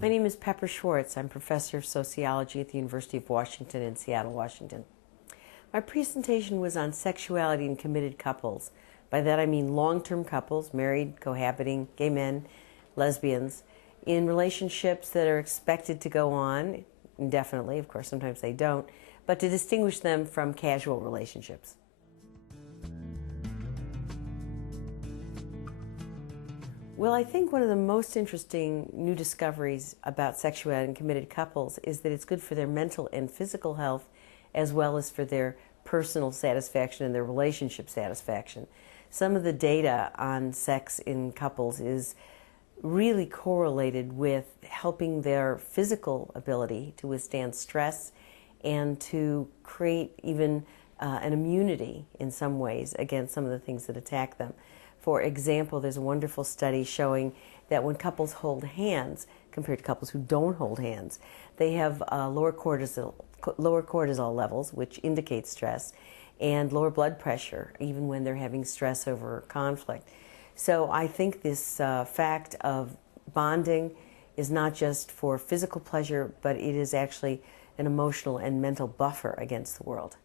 My name is Pepper Schwartz. I'm professor of sociology at the University of Washington in Seattle, Washington. My presentation was on sexuality in committed couples. By that I mean long-term couples, married, cohabiting, gay men, lesbians, in relationships that are expected to go on indefinitely. Of course, sometimes they don't, but to distinguish them from casual relationships. Well, I think one of the most interesting new discoveries about sexuality in committed couples is that it's good for their mental and physical health as well as for their personal satisfaction and their relationship satisfaction. Some of the data on sex in couples is really correlated with helping their physical ability to withstand stress and to create even an immunity in some ways against some of the things that attack them. For example, there's a wonderful study showing that when couples hold hands compared to couples who don't hold hands, they have lower cortisol levels, which indicates stress, and lower blood pressure, even when they're having stress over conflict. So I think this fact of bonding is not just for physical pleasure, but it is actually an emotional and mental buffer against the world.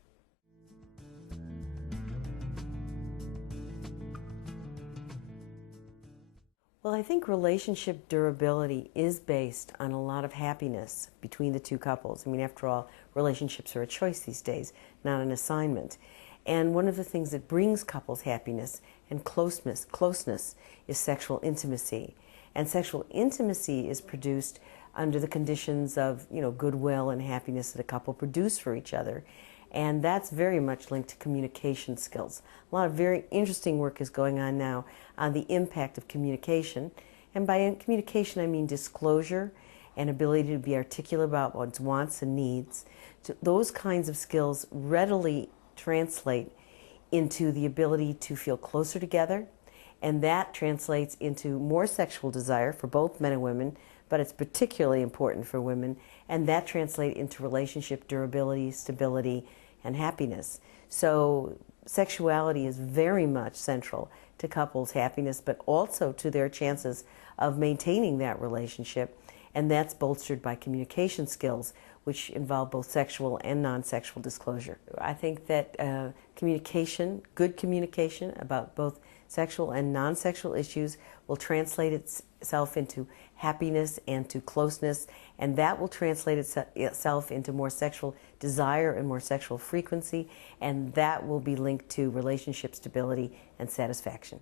Well, I think relationship durability is based on a lot of happiness between the two couples. I mean, after all, relationships are a choice these days, not an assignment. And one of the things that brings couples happiness and closeness is sexual intimacy. And sexual intimacy is produced under the conditions of, goodwill and happiness that a couple produce for each other. And that's very much linked to communication skills. A lot of very interesting work is going on now on the impact of communication. And by communication, I mean disclosure and ability to be articulate about one's wants and needs. Those kinds of skills readily translate into the ability to feel closer together, and that translates into more sexual desire for both men and women, but it's particularly important for women, and that translates into relationship durability, stability, and happiness. So sexuality is very much central to couples' happiness, but also to their chances of maintaining that relationship, and that's bolstered by communication skills, which involve both sexual and non-sexual disclosure. I think that good communication about both sexual and non-sexual issues will translate itself into happiness and to closeness, and that will translate itself into more sexual desire and more sexual frequency, and that will be linked to relationship stability and satisfaction.